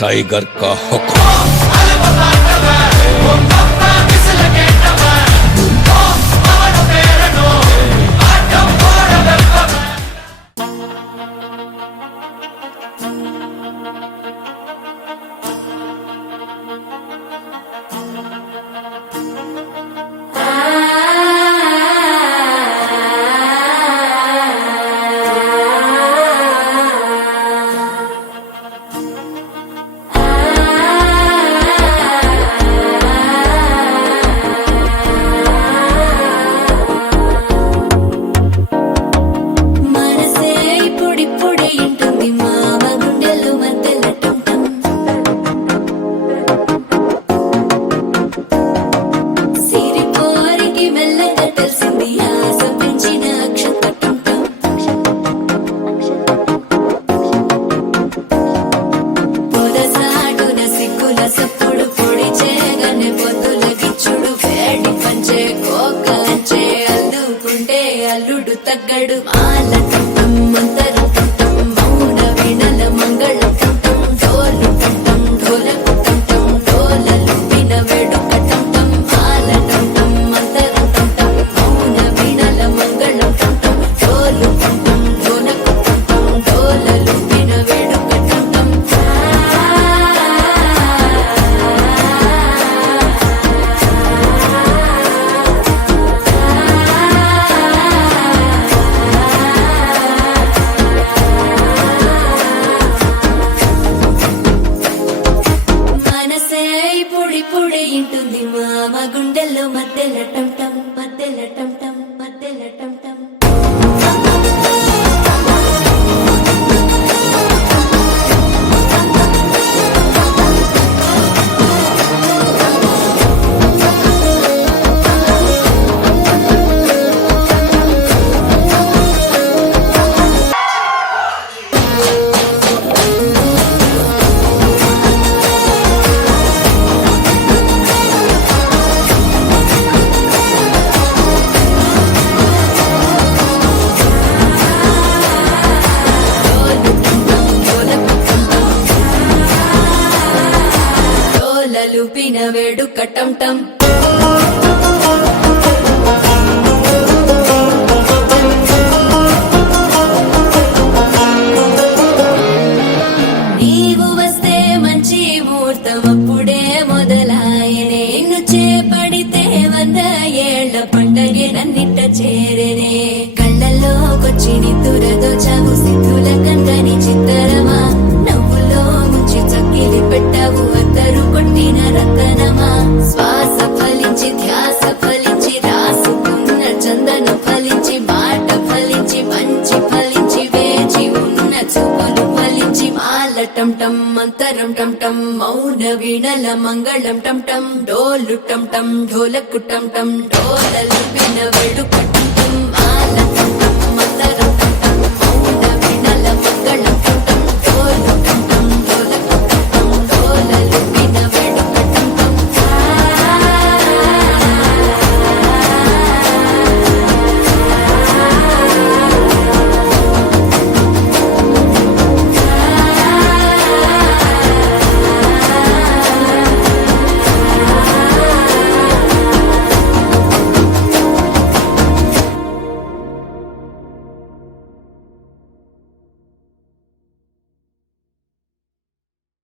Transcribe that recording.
Tiger का हुक्म। అల్లుడు తగ్గడు మాలటం మంతరం మౌన వినల మంగళం డోలు టం ఢోలకు టం డోలలు విన వేడుకటం మాలటం మంతరం మౌన వినల మంగళం డోలు టం ఢోలకు టం డోలలు విన వేడుకటం పొడి ఇంటుంది మామ గుండెల్లో మధ్యల టం మధ్యల టం మధ్యల టం లూపిన వేడుకటం టం నీవు వస్తే మంచి ముహూర్తం అప్పుడే మొదలాయనే నిన్ను చేపడితే 100 ఏళ్ల పండగే నన్నిట్ట చేరేనే కళ్ళల్లోకొచ్చి నిద్దురదో చావు సిద్ధుల కందని చిత్తరమా నవ్వులో ముంచి చక్కిలి పెట్టావు అందరూ కొట్టిన రతనమా శ్వాస ఫలించి ధ్యాస ఫలించి రాసుకున్న చందన ఫలించి మాట ఫలించి మంచి ఫలించి వేచి ఉన్న చూపులు ఫలించి మాలటం టం మంతరం టం మౌన వీణల మంగళం టం డోలు టం ఢోలకు టం డోలలు విన వేడుకటం